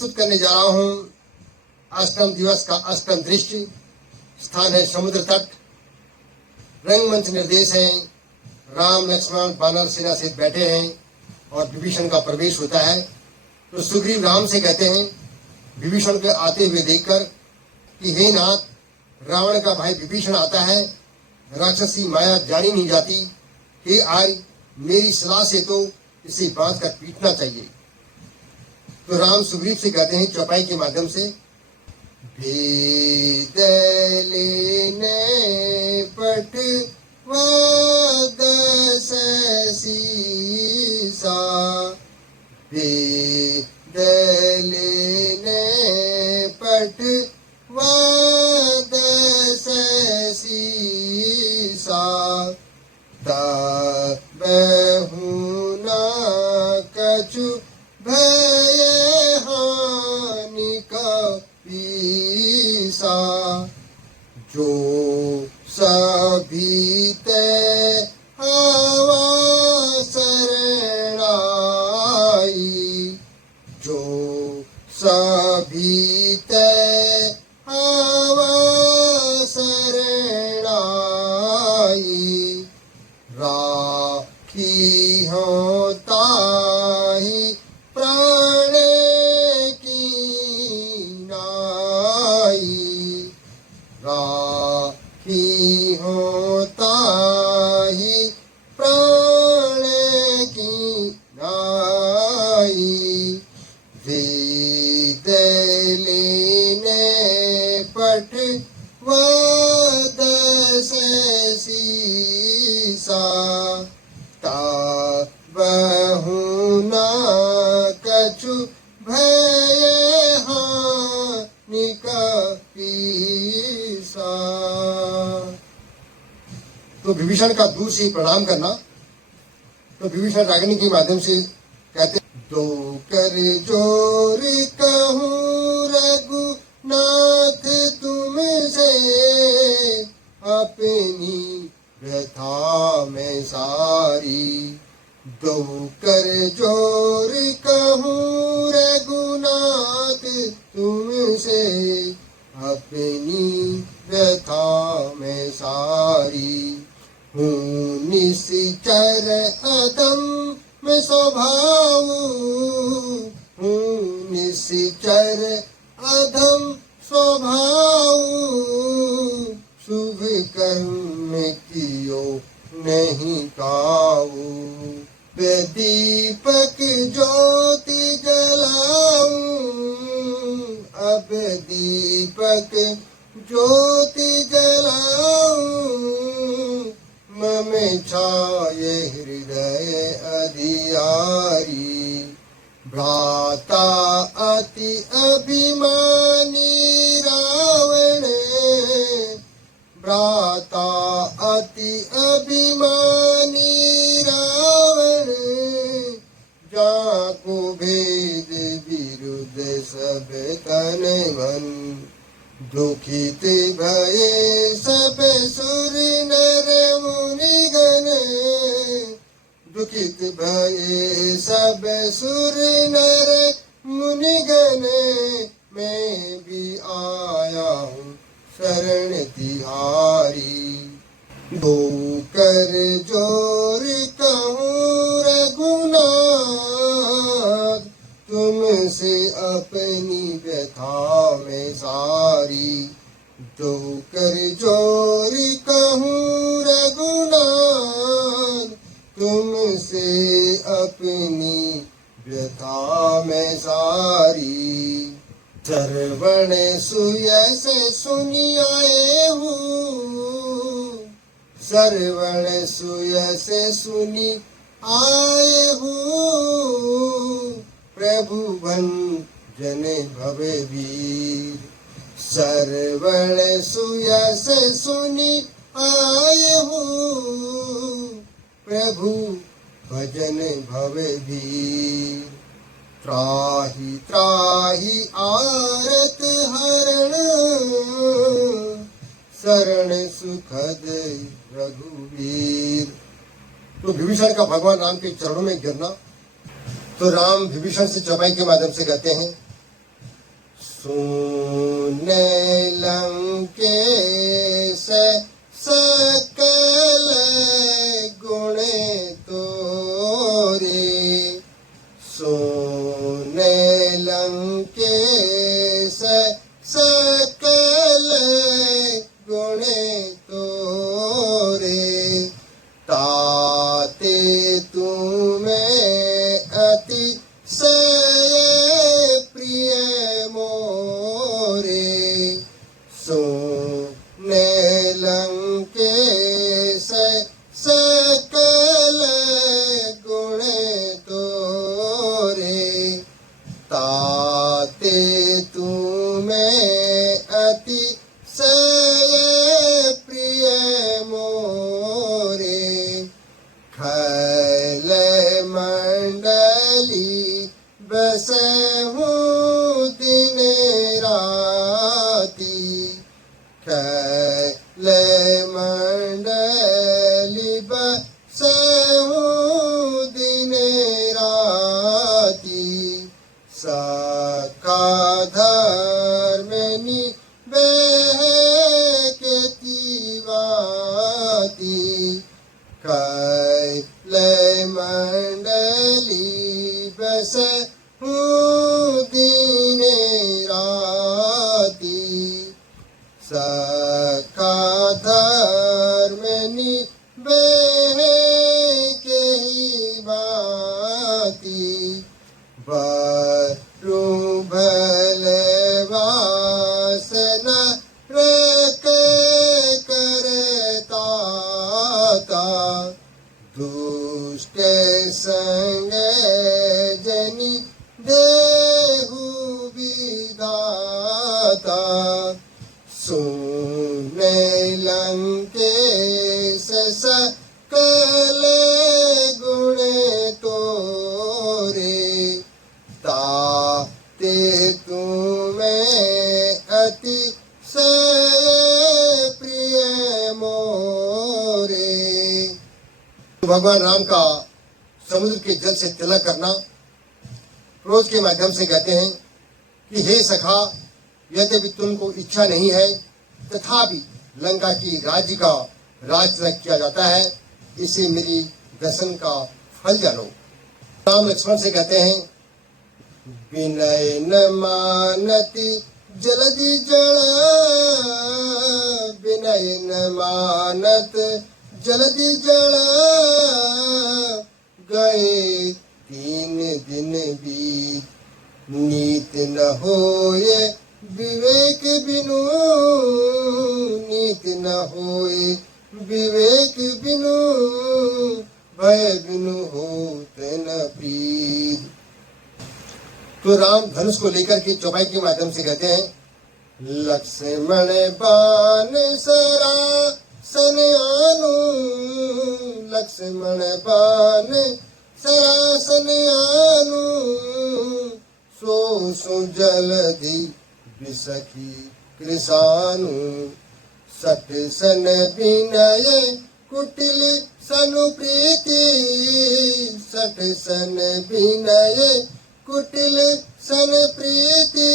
प्रस्तुत करने जा रहा हूं अष्टम दिवस का अष्टम दृश्य। स्थान है समुद्र तट। रंगमंच निर्देश है। राम लक्ष्मण वानर सेना से बैठे हैं और विभीषण का प्रवेश होता है। तो सुग्रीव राम से कहते हैं विभीषण के आते हुए देखकर कि हे नाथ, रावण का भाई विभीषण आता है। राक्षसी माया जानी नहीं जाती। हे आर्य, मेरी सलाह से तो इसे बांध कर पीटना चाहिए। तो राम सुग्रीव से कहते हैं चौपाई के माध्यम से, भेद लेने पटवा दस सीसा, भेद लेने पटवा दस सीसा, तबहु न कछु भय हानि कपीसा, जो सभी ते हवा शरणाई, जो सभी ते हवा शरणाई, राखी हो ताहि प्राण की नाई, राखी हो ताहि प्राण की नाई, वेद लेने पटवा दस सीसा, तबहु न कछु भय हानि कपीसा। तो विभीषण का दूर से प्रणाम करना। तो विभीषण रागिनी के माध्यम से कहते, दो कर जोर कहूँ रघुनाथ तुमसे, अपनी व्यथा में सारी, दो कर जोर कहूँ रघुनाथ तुमसे, अपनी व्यथा में सारी, हूँ निश्चर अधम में स्वभाव, हूँ निश्चर अधम स्वभाव, शुभ कर्म कियो नहीं काऊ, दीपक ज्योति जलाऊं, अब दीपक ज्योति जलाऊं, मम छाये हृदय अधियारी, भ्राता अति अभिमानी रावण, भ्राता अति अभिमानी रावण, जाको भेद विरुद्ध सब तन मन, दुखित भये सब सुर नर मुनिगण, दुखित भये सब सुर नर मुनिगण, मैं भी आया हूँ शरण तिहारी, दो कर जोर कहूँ रघुनाथ तुमसे, अपनी व्यथा में सारी, दो कर जोर कहूँ रघुनाथ तुमसे, अपनी व्यथा में सारी, श्रवण सुयस सुनि आए हूँ, श्रवण सुयस सुनि आए हूँ, प्रभु भंजन भवे वीर, श्रवण सुयस सुनि आए हूँ, प्रभु भजन भवे वीर, त्राहि त्राहि आरत हरण, शरण सुखद रघुवीर। तो विभीषण का भगवान राम के चरणों में गिरना। तो राम विभीषण से चौपाई के माध्यम से कहते हैं सुने लंकेश सकल गुण तोरे, सुने लंकेश सकल गुण तोरे, ताते तुम्हें अति सय प्रिय मोरे, सुने लंकेश सकल गुण तोरे, ताते तुम्हें अति सय प्रिय मोरे, खल मंडली बसहूँ दिन राती, खल मंडली बसहूँ दिन राती, सखा धर्मनि बहकती वाती, कैल मंडली बसहूँ दिन राती, सखा धर्मनि बहकती वाती, बरु भलवासना रख करता, दुष्ट संग जनि देहु विधाता, सुने लंकेश सकल गुण तोरे, ताते तुम्हें अति सय प्रिय मोरे। भगवान राम का समुद्र के जल से तिलक करना क्रोध के माध्यम से कहते हैं कि हे सखा, यद्यपि तुमको इच्छा नहीं है तथापि लंका की राज्य का राज तिलक किया जाता है, इसे मेरी दर्शन का फल जानो। राम लक्ष्मण से कहते हैं, विनय न मानति जलधि जड़ा, विनय न मानत जलधि जड़ा, गए 3 दिन बीत नीत न होए विवेक बिनु, नीत न होए विवेक बिनु, भय बिनु होत न प्रीत। तो राम धनुष को लेकर के चौपाई के माध्यम से कहते हैं, लक्ष्मण बाण सरासन आनु, लक्ष्मण बाण सरासन आनु, सो जलधि बिसखी कृषानु, सठ सन विनय कुटिल सनु प्रीति, सठ सन विनय कुटिल सन प्रीति,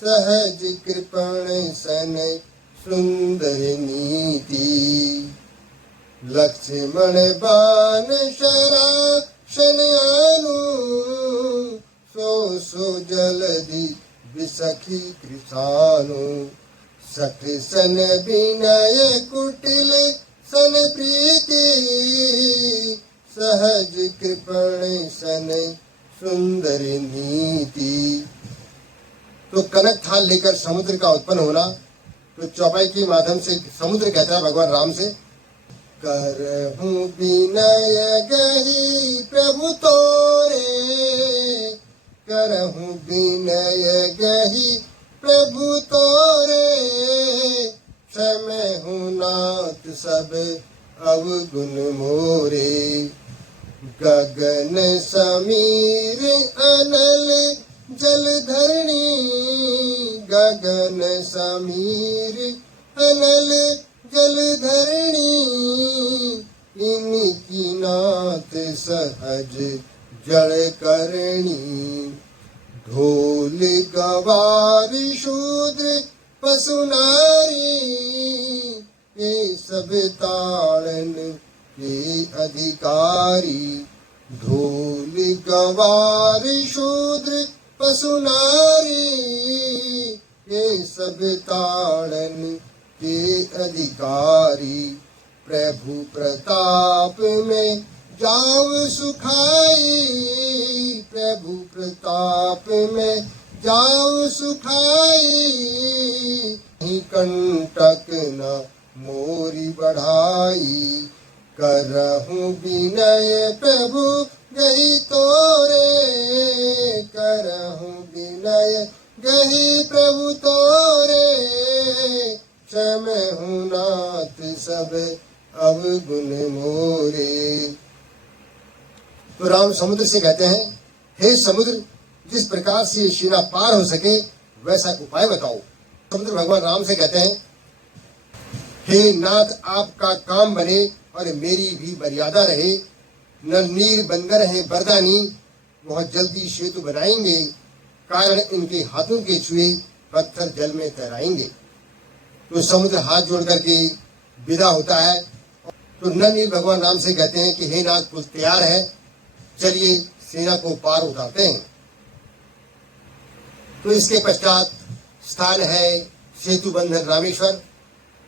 सहज कृपण सन सुंदर नीति, लक्ष्मण बाण शरासन आनु, सो जलधि बिसखी कृषानु, सठ सन विनय कुटिल सन प्रीति, सहज कृपण सन सुंदर नीति। तो कनक थाल लेकर समुद्र का उत्पन्न होना, तो चौपाई के माध्यम से समुद्र कहता है भगवान राम से, करहूं विनय गही प्रभु तोरे, करहूं विनय गही प्रभु तोरे, क्षमै हूँ नाथ सब अवगुण मोरे, गगन समीर अनल जलधरणी, गगन समीर अनल जलधरणी, इनकी नाथ सहज जड़ करणी, ढोल गवार शूद्र पशु नारी, ये सब ताड़न के अधिकारी। ढोल गवार शूद्र पशु नारी, ये सब ताड़न के अधिकारी। प्रभु प्रताप में जाओ सुखाई, प्रभु प्रताप में जाओ सुखाई। ही कंटक न मोरी बढ़ाई, करहूं विनय प्रभु गही तोरे, करहूं विनय गही प्रभु तोरे। क्षम हूँ नाथ सब अवगुण मोरे। तो राम समुद्र से कहते हैं, हे समुद्र, जिस प्रकार से ये शिला पार हो सके वैसा उपाय बताओ। समुद्र भगवान राम से कहते हैं, हे नाथ, आपका काम बने और मेरी भी मर्यादा रहे। नरनीर बंदर हैं बरदानी, बहुत जल्दी सेतु बनाएंगे, कारण इनके हाथों के छुए पत्थर जल में तैराएंगे। तो समुद्र हाथ जोड़ करके विदा होता है। तो नरनीर भगवान राम से कहते हैं कि हे नाथ, पुल तैयार है, चलिए सेना को पार उतारते हैं। तो इसके पश्चात स्थान है सेतु बंधन रामेश्वर।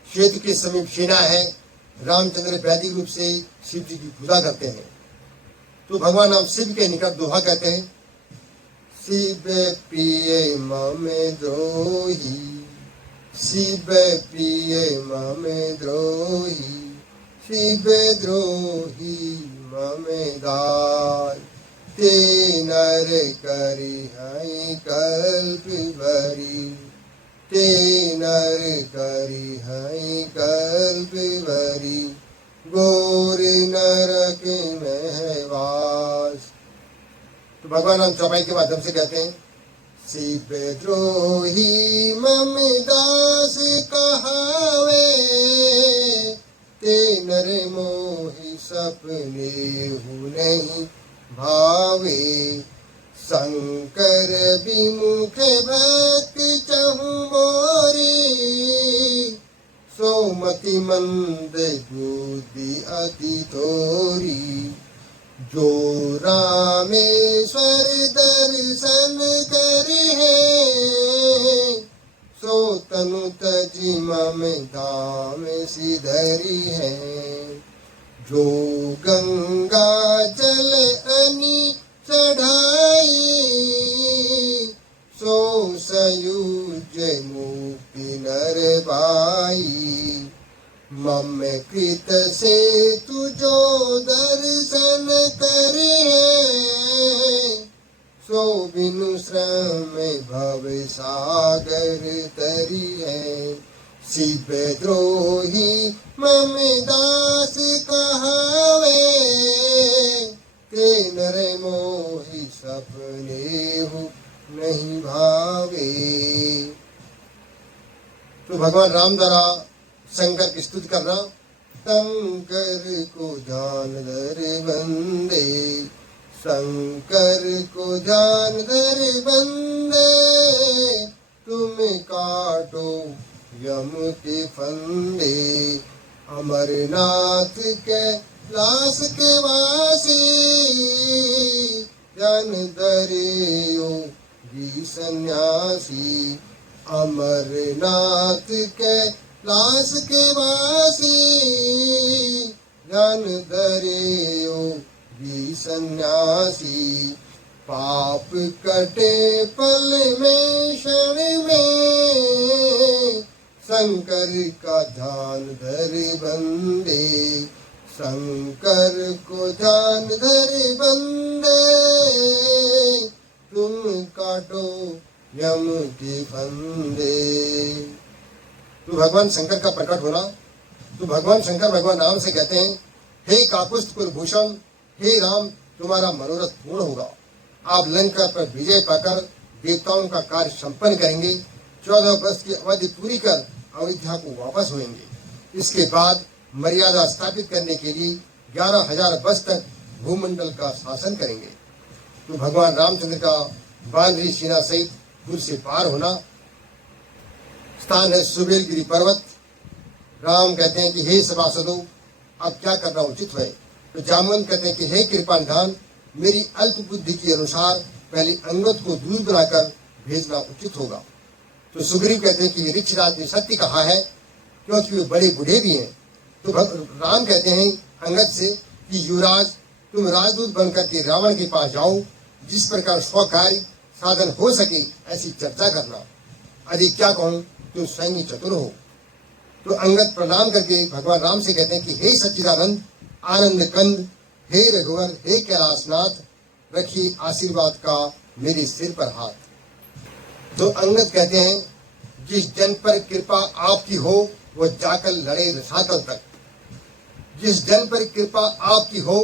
सेतु के समीप सेना है। रामचंद्र वैदिक रूप से शिव जी की पूजा करते हैं। तो भगवान राम शिव के निकट दोहा कहते हैं, शिव प्रिय मम द्रोही, शिव प्रिय मम द्रोही, शिव द्रोही मम दाय। ते नर करि हई कल्प भरी, ते नर करि हई कल्प भरी। गोर नरक में वास। तो भगवान हम चौपाई के माध्यम से कहते हैं, शिव द्रोही मम दास कहावे, ते नर मोहि सपने हूँ नहीं भावे। शंकर विमुख भक्त चहु मोरी, सोमति मंद बुद्धि अति थोरी। जो रामेश्वर दर्शन करिहे, सो तनु तजि मम धाम सिधरि है। जो गंगा जल अनि चढ़ाई, सो सयुज मुक्ति नर बाई। मम कृत से तुझो दर्शन करिहे, सो बिनु श्रम भव सागर तरिहे। शिव द्रोही मम दास कहावे, ते नर मोहि सपने हूँ नहीं भावे। तो भगवान राम द्वारा शंकर की स्तुति करना। शंकर को जान धर बंदे, शंकर को जान धर बंदे। तुम काटो यम के फंदे, अमरनाथ के लाश के वासी। जन दरियो गी सन्यासी, अमरनाथ के लाश के वासी। जन दरियो गी सन्यासी। पाप कटे पल में क्षण में, शंकर का ध्यान धर बंदे। शंकर को ध्यान धर बंदे, तुम काटो यम के फंदे। तो भगवान शंकर का प्रकट होना। तो भगवान शंकर भगवान राम से कहते हैं, हे काकुस्थ कुलभूषण, हे राम, तुम्हारा मनोरथ पूर्ण होगा। आप लंका पर विजय पाकर देवताओं का कार्य संपन्न करेंगे। 14 वर्ष की अवधि पूरी कर अयोध्या को वापस होंगे। इसके बाद मर्यादा स्थापित करने के लिए 11,000 वर्ष तक भूमंडल का शासन करेंगे। तो भगवान रामचंद्र का बानरी सेना सहित दूर से पार होना। स्थान है सुबेलगिरी पर्वत। राम कहते हैं कि हे सभासदों, अब क्या करना उचित है? तो जामवंत कहते हैं कि हे कृपानिधान, मेरी अल्प बुद्धि के अनुसार पहले अंगद को दूध बनाकर भेजना उचित होगा। तो सुग्रीव कहते हैं कि ऋक्षराज ने सत्य कहा है, क्योंकि वे बड़े बूढ़े भी हैं। तो राम कहते हैं अंगद से कि युवराज, तुम राजदूत बनकर के रावण के पास जाओ, जिस प्रकार स्वकार्य साधन हो सके ऐसी चर्चा करना। अधिक क्या कहूं, तुम स्वयं ही चतुर हो। तो अंगद प्रणाम करके भगवान राम से कहते हैं कि हे सच्चिदानंद, आनंद कंद, हे रघुवर, हे कैलाशनाथ, रखिए आशीर्वाद का मेरे सिर पर हाथ। तो अंगद कहते हैं, जिस जन पर कृपा आपकी हो वो जाकर लड़े रसातल तक। जिस जन पर कृपा आपकी हो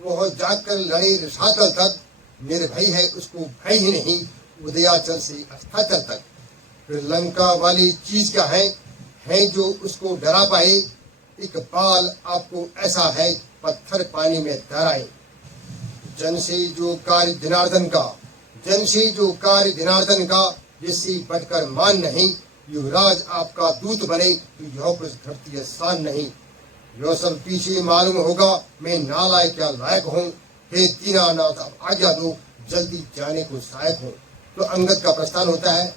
वह जाकर लड़े रसातल तक। मेरे भाई है उसको भय ही नहीं, उदयाचल से अस्ताचल तक। फिर लंका वाली चीज क्या है जो उसको डरा पाए। एक बाल आपको ऐसा है, पत्थर पानी में तैराए। जन से जो कार्य जनार्दन का, जन से जो कार्य जनार्दन का, जिससे बढ़कर मान नहीं। युवराज आपका दूत बने तो यह कुछ धरती आसान नहीं। यह सब पीछे मालूम होगा, मैं नालायक क्या लायक हूँ। हे दीनानाथ, अब आज्ञा दो, जल्दी जाने को सहायक हूँ। तो अंगद का प्रस्थान होता है।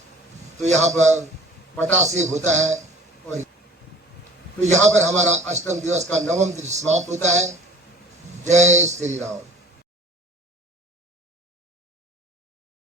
तो यहाँ पर पटासेब होता है। और तो यहाँ पर हमारा अष्टम दिवस का 9वां दिन समाप्त होता है। जय श्री राम।